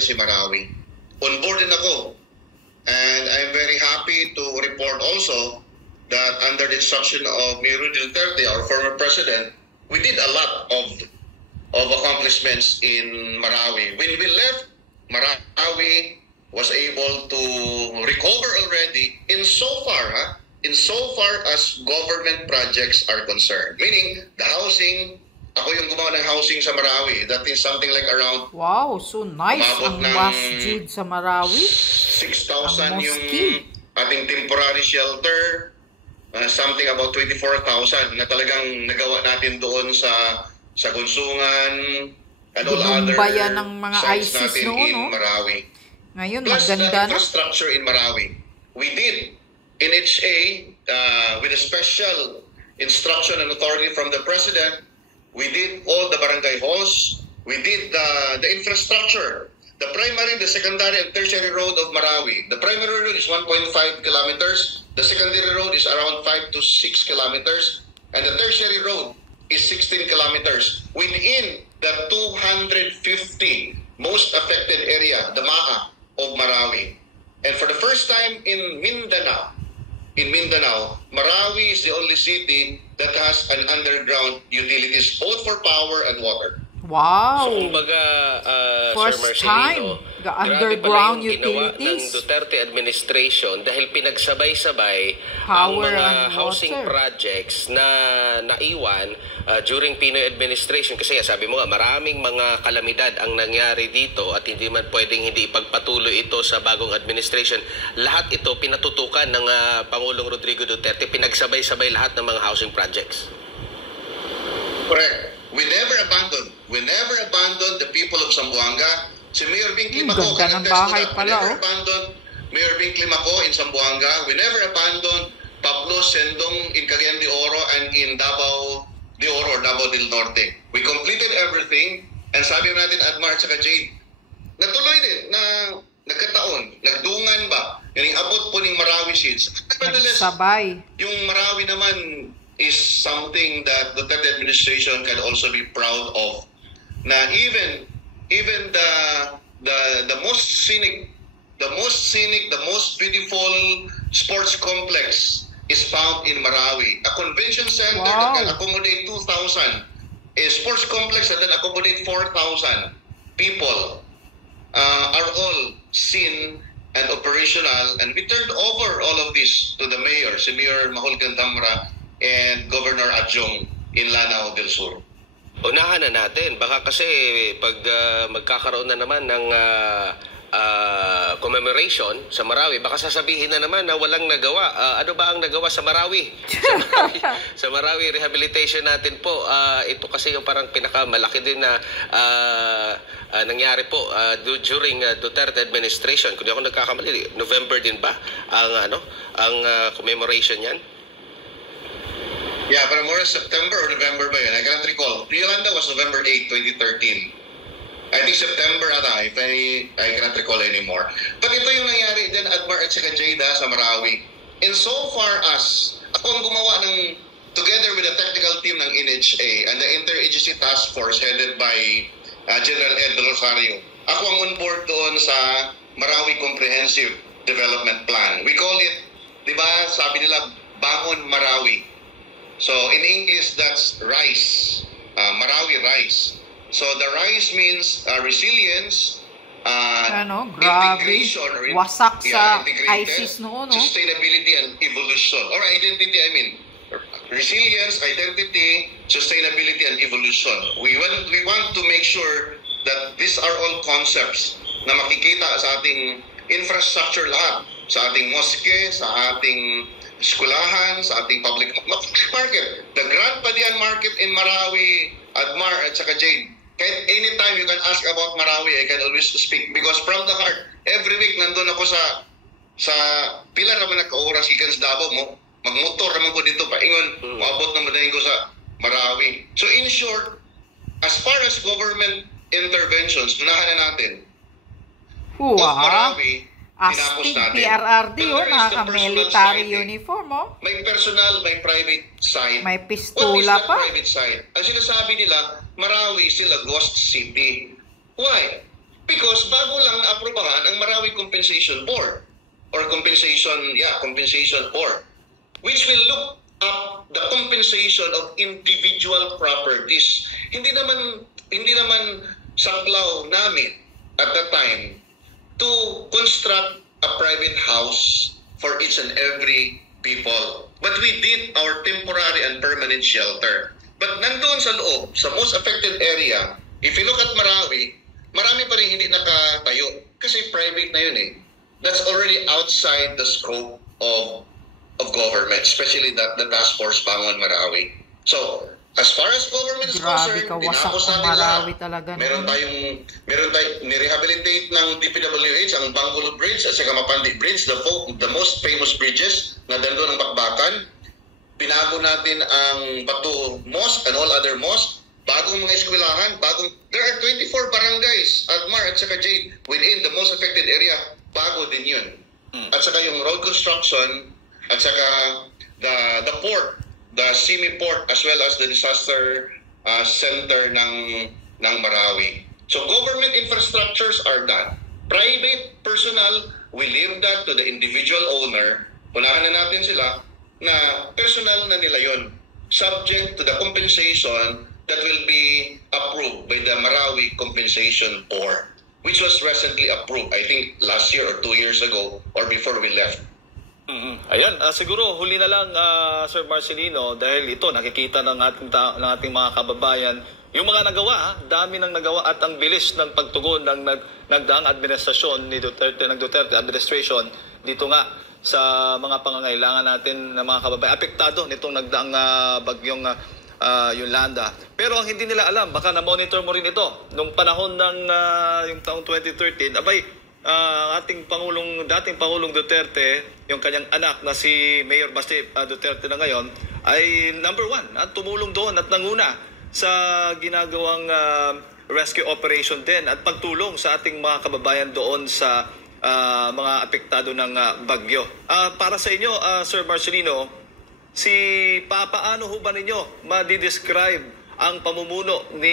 si Marawi. On board din ako. And I'm very happy to report also that under the instruction of Mayor Duterte, our former president, we did a lot of accomplishments in Marawi. When we left, Marawi was able to recover already insofar as government projects are concerned. Meaning, the housing, ako yung gumawa ng housing sa Marawi. That is something like around... Wow, so nice ang masjid sa Marawi. 6,000 yung ating temporary shelter. Something about 24,000 na talagang nagawa natin doon sa Gunsungan and all other ng mga sites ISIS natin in Marawi. Ngayon, plus maganda the infrastructure in Marawi. We did NHA with a special instruction and authority from the President. We did all the barangay halls. We did the infrastructure. The primary, the secondary, and tertiary road of Marawi. The primary road is 1.5 kilometers. The secondary road is around 5 to 6 kilometers. And the tertiary road is 16 kilometers. Within the 250 most affected area, the MAA of Marawi. And for the first time in Mindanao, Marawi is the only city that has an underground utilities, both for power and water. Wow! So, kumbaga, first Sir time, Marcelino, the underground ginawa utilities ng Duterte administration dahil pinagsabay-sabay ang Power mga and housing water projects na naiwan during Pinoy administration. Kasi sabi mo nga, maraming mga kalamidad ang nangyari dito at hindi man pwedeng hindi ipagpatuloy ito sa bagong administration. Lahat ito pinatutukan ng Pangulong Rodrigo Duterte, pinagsabay-sabay lahat ng mga housing projects. Correct. We never abandoned the people of Zamboanga. Si Mayor Bing Climaco, ganda ng bahay pala, we never abandoned Mayor Bing Climaco in Zamboanga. We never abandoned Pablo Sendong in Cagayan de Oro and in Davao de Oro or Davao del Norte. We completed everything, and sabi natin, Admar at saka Jade, natuloy din na nagkataon, nagdungan ba, yung abot po ng Marawi seeds. nagsabay. Yung Marawi naman is something that the Duterte administration can also be proud of. Na even the most scenic, the most beautiful sports complex is found in Marawi. A convention center that can accommodate 2,000, a sports complex that can accommodate 4,000 people are all seen and operational, and we turned over all of this to the mayor, si Mayor Mahul Gandamra, and Governor Adjong in Lanao del Sur. Unahan na natin. Baka kasi pag magkakaroon na naman ng commemoration sa Marawi, baka sasabihin na naman na walang nagawa. Ano ba ang nagawa sa Marawi? Sa Marawi rehabilitation natin po, ito kasi yung parang pinakamalaki din na nangyari po during Duterte administration. Kung di ako nagkakamali, November din ba ang commemoration yan? Yeah, pero more September or November ba yun? I cannot recall. Yolanda was November 8, 2013. I think September ata, if I cannot recall anymore. But ito yung nangyari din, Admar at saka Jada sa Marawi. In so far as, ako ang gumawa ng, together with the technical team ng NHA and the Interagency Task Force headed by General Ed Rosario, ako ang on board doon sa Marawi Comprehensive Development Plan. We call it, di ba, sabi nila, Bangon Marawi. So in English, that's RISE, Marawi RISE. So the RISE means resilience, integration, or wasak sa ISIS noon, no? Sustainability and evolution, or identity. I mean, resilience, identity, sustainability, and evolution. We want to make sure that these are all concepts na makikita sa ating infrastructure lahat, sa ating mosque, sa ating skulahan, sa ating public market. The Grand Padian Market in Marawi, Admar at saka Jade. Kahit anytime you can ask about Marawi, I can always speak because from the heart, every week nandun ako sa pila naman naka-oras ikan sa Davao mo, magmotor naman ko dito pa ingon, maabot na madaling ko sa Marawi. So in short, as far as government interventions, unahan na natin. Of Marawi, astig PRRD, naka-military uniform, May personal, may private side. May pistola pa. Private side? Ang sinasabi nila, Marawi is still a ghost city. Why? Because bago lang aprobahan ang Marawi Compensation Board or compensation board, which will look up the compensation of individual properties. Hindi naman saklaw namin at that time to construct a private house for each and every people. But we did our temporary and permanent shelter. But nandoon sa loob, sa most affected area, if you look at Marawi, marami pa rin hindi nakatayo kasi private na yun eh. That's already outside the scope of government, especially the task force Bangon Marawi. So, as far as government is concerned, dinapos natin lahat. Meron tayong nirehabilitate ng DPWH ang Bangulo Bridge at saka Mapandi Bridge, the most famous bridges na dando ng bakbakan. Pinago natin ang Batu Mosque and all other mosques. Bagong mga eskwelahan, there are 24 barangays, Admar at saka Jade, within the most affected area. Bago din yun. At saka yung road construction, at saka the port, the semi-port, as well as the disaster center ng Marawi. So government infrastructures are done. Private personal, we leave that to the individual owner. Unahan na natin sila na personal na nila yun. Subject to the compensation that will be approved by the Marawi Compensation Board, which was recently approved, I think last year or 2 years ago or before we left. Ayan, siguro huli na lang Sir Marcelino, dahil ito nakikita ng ating mga kababayan yung mga nagawa, dami ng nagawa at ang bilis ng pagtugon ng nagdaang administrasyon ni Duterte, ng Duterte administration dito nga sa mga pangangailangan natin ng mga kababayan apektado nitong nagdaang bagyong Yolanda. Pero ang hindi nila alam, baka na-monitor mo rin ito nung panahon ng yung taong 2013, ating dating Pangulong Duterte, yung kanyang anak na si Mayor Baste Duterte na ngayon, ay number 1 at tumulong doon at nanguna sa ginagawang rescue operation din at pagtulong sa ating mga kababayan doon sa mga apektado ng bagyo. Para sa inyo, Sir Marcelino, papaano ho ba ninyo ma-describe ang pamumuno ni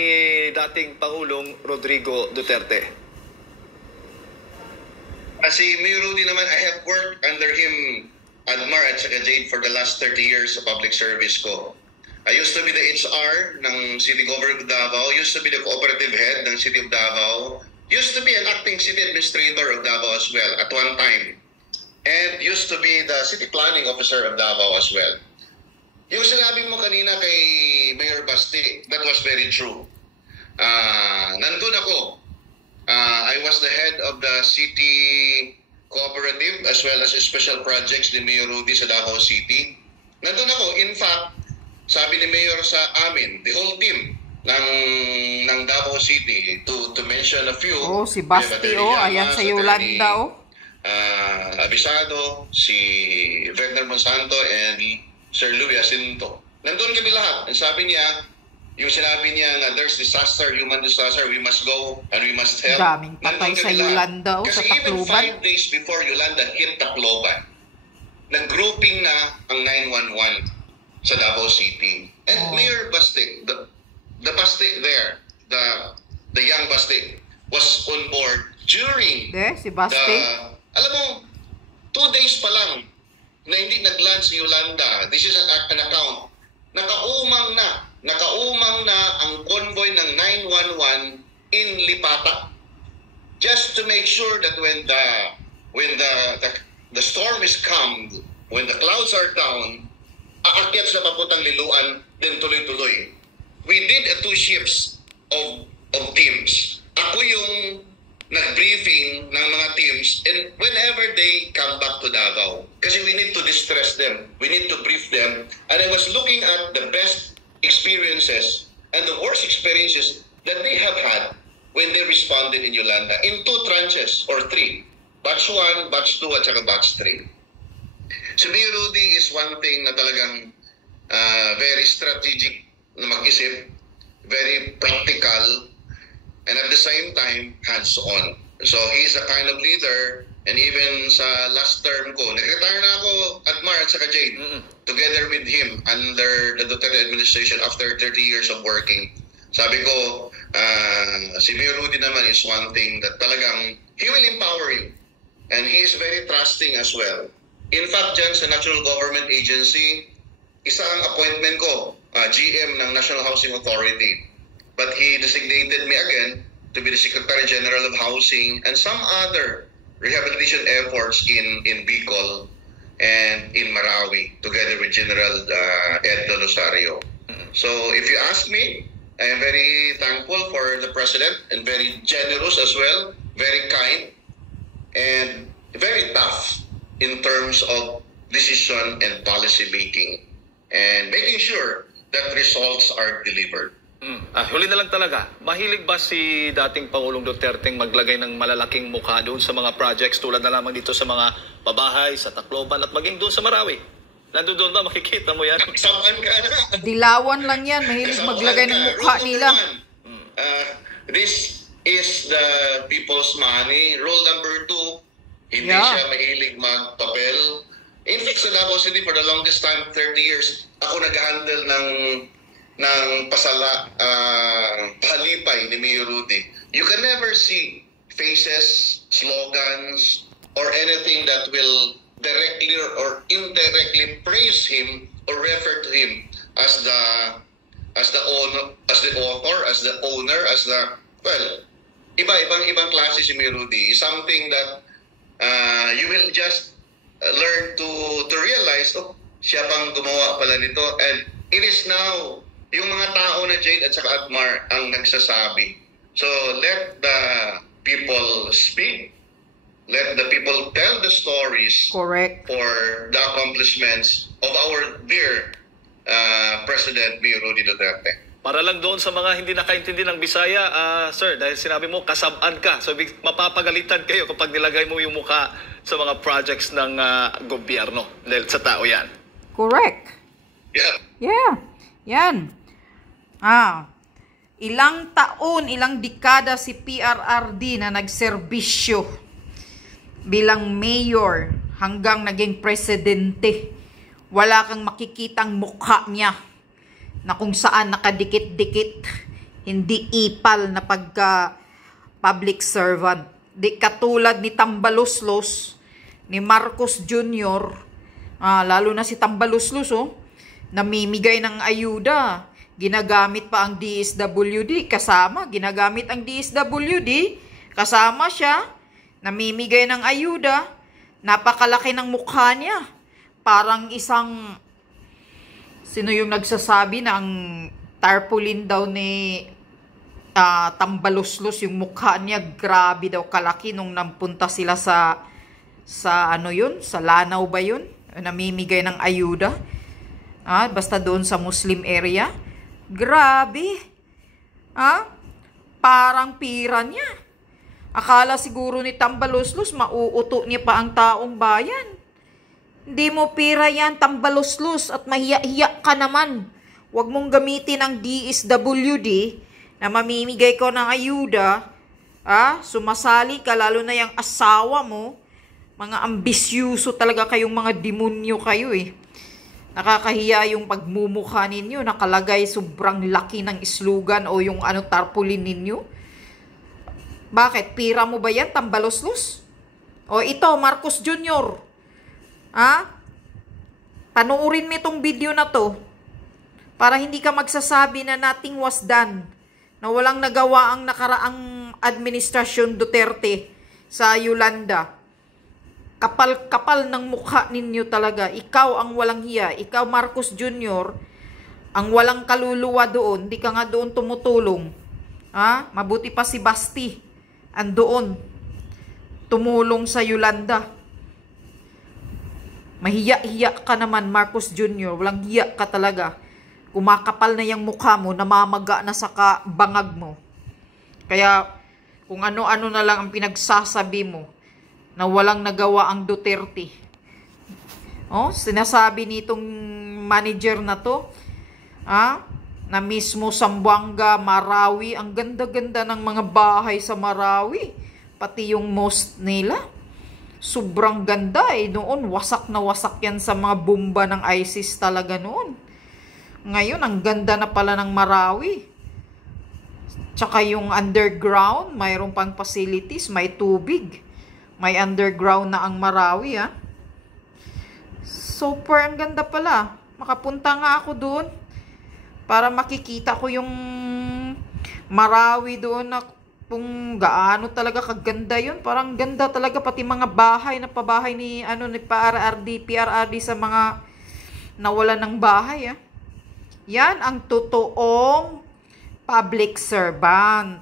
dating Pangulong Rodrigo Duterte? Si Mayor Rudy naman, I have worked under him, Admar at saka Jade, for the last 30 years sa public service ko. I used to be the HR ng City Government of Davao, used to be the cooperative head ng City of Davao, used to be an acting city administrator of Davao as well at one time, and used to be the city planning officer of Davao as well. Yung sinabi mo kanina kay Mayor Basti, that was very true. Nandun ako. I was the head of the city cooperative as well as special projects ni Mayor Rudy sa Davao City. Nandun ako. In fact, sabi ni Mayor sa amin, the whole team ng Davao City, to mention a few. Si Basti, ayan sa Yolanda, Abisado, si Werner Monsanto, and Sir Louis Jacinto. Nandun kami lahat. Ang sabi niya, yung sinabi niya na there's disaster, human disaster, we must go and we must help. Daming patay sa Yolanda, sa Tacloban. Kasi even 5 days before Yolanda hit Tacloban, nag-grouping na ang 911 sa Davao City. And Mayor Basti, the Basti there, the young Basti, was on board during si Basti. Alam mo, 2 days pa lang na hindi nag-land si Yolanda. This is an account. Nakaumang na ang convoy ng 911 in Lipata. Just to make sure that when the storm is calmed, when the clouds are down, aakyat sa papuntang Liloan, then tuloy-tuloy. We did 2 shifts of teams. Ako yung nag-briefing ng mga teams, and whenever they come back to Davao, kasi we need to distress them, we need to brief them, and I was looking at the best experiences and the worst experiences that they have had when they responded in Yolanda in 2 tranches or 3, batch 1, batch 2, at saka batch 3. Si Mayor Rudy is one thing na talagang very strategic na mag-isip, very practical, and at the same time, hands-on. So, he's a kind of leader, and even sa last term ko, nag-retire na ako at Mar at saka Jade, together with him under the Duterte administration after 30 years of working. Sabi ko, Si Mayor Rudy naman is one thing that talagang he will empower you. And he is very trusting as well. In fact, dyan sa National Government Agency, isa ang appointment ko, GM ng National Housing Authority. But he designated me again to be the Secretary General of Housing and some other rehabilitation efforts in Bicol and in Marawi, together with General Ed Dolosario. So if you ask me, I am very thankful for the President and very generous as well, very kind, and very tough in terms of decision and policy making and making sure that results are delivered. Huli na lang talaga, mahilig ba si dating Pangulong Duterte maglagay ng malalaking mukha doon sa mga projects tulad na lamang dito sa mga pabahay, sa Tacloban at maging doon sa Marawi? Nandun doon ba? Makikita mo yan? Saan ka na? Dilawan lang yan. Mahilig maglagay ng mukha nila. This is the people's money. Rule number 2, hindi siya mahilig magpapel. In fact, sa Davao City for the longest time, 30 years, ako nag-handle ng palipay ni Mayor Rudy. You can never see faces, slogans, or anything that will directly or indirectly praise him or refer to him as the owner, as the owner, ibang klase si Mayor Rudy. Something that you will just learn to realize, oh, siya pang gumawa pala nito. And it is now yung mga tao na Jade at saka Agmar ang nagsasabi. So let the people speak. Let the people tell the stories. Correct. For the accomplishments of our dear President Mayor Rudy Duterte. Para lang doon sa mga hindi nakaintindi ng Bisaya, sir, dahil sinabi mo, kasabaan ka. So, mapapagalitan kayo kapag nilagay mo yung mukha sa mga projects ng gobyerno. Dahil sa tao yan. Correct. Yeah. Yeah. Yan. Ilang taon, ilang dekada si PRRD na nagserbisyo bilang mayor hanggang naging presidente. Wala kang makikitang mukha niya na kung saan nakadikit-dikit, hindi ipal na pagka public servant. Di katulad ni Tambaluslos, ni Marcos Jr., lalo na si Tambaluslos, namimigay ng ayuda. Ginagamit pa ang DSWD kasama. Ginagamit ang DSWD kasama siya. Namimigay ng ayuda. Napakalaki ng mukha niya. Parang isang... Sino yung nagsasabi na ang tarpaulin daw ni Tambaluslos, yung mukha niya, grabe daw kalaki nung nampunta sila sa ano yun? Sa Lanao ba yun? Namimigay ng ayuda. Basta doon sa Muslim area. Grabe. Parang pira niya. Akala siguro ni Tambaluslos, mauuto niya pa ang taong bayan. Hindi mo pira yan, Tambaluslos, at mahiya-hiya ka naman. Huwag mong gamitin ang DSWD na mamimigay ko ng ayuda. Sumasali ka, lalo na yung asawa mo. Mga ambisyuso talaga kayong mga demonyo kayo eh. Nakakahiya yung pagmumukha ninyo, nakalagay sobrang laki ng slogan o yung tarpaulin ninyo. Bakit? Pira mo ba yan, Tambaluslos? O ito, Marcos Jr., panuorin mo itong video na to para hindi ka magsasabi na nothing was done, na walang nagawa ang nakaraang administrasyon Duterte sa Yolanda. Kapal-kapal ng mukha ninyo talaga. Ikaw ang walang hiya. Ikaw, Marcos Jr., ang walang kaluluwa doon. Hindi ka nga doon tumutulong. Mabuti pa si Basti. Andoon. Tumulong sa Yolanda. Mahiya-hiya ka naman, Marcos Jr. Walang hiya ka talaga. Kumakapal na yung mukha mo, namamaga na sa bangag mo. Kaya, kung ano-ano na lang ang pinagsasabi mo, na walang nagawa ang Duterte. Sinasabi nitong manager na to, na mismo Zamboanga, Marawi, ang ganda-ganda ng mga bahay sa Marawi. Pati yung mosque nila. Sobrang ganda noon. Wasak na wasak yan sa mga bomba ng ISIS talaga noon. Ngayon, ang ganda na pala ng Marawi. Tsaka yung underground, mayroon pang facilities, may tubig. May underground na ang Marawi, ha. Super, ang ganda pala. Makapunta nga ako doon para makikita ko yung Marawi doon na kung gaano talaga kaganda yun. Parang ganda talaga, pati mga bahay na pabahay ni PRRD sa mga nawalan ng bahay. Yan ang totoong public servant.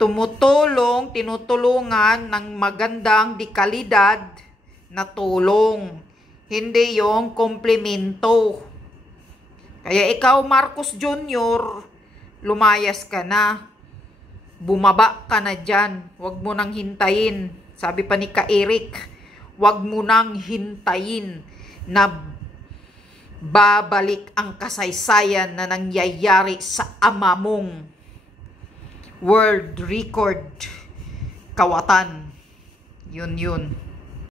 Tinutulungan ng magandang dekalidad na tulong. Hindi yung komplemento. Kaya ikaw, Marcos Jr., lumayas ka na. Bumaba ka na dyan. Huwag mo nang hintayin. Sabi pa ni Ka-Eric, huwag mo nang hintayin na babalik ang kasaysayan na nangyayari sa ama mong world record kawatan. Yun.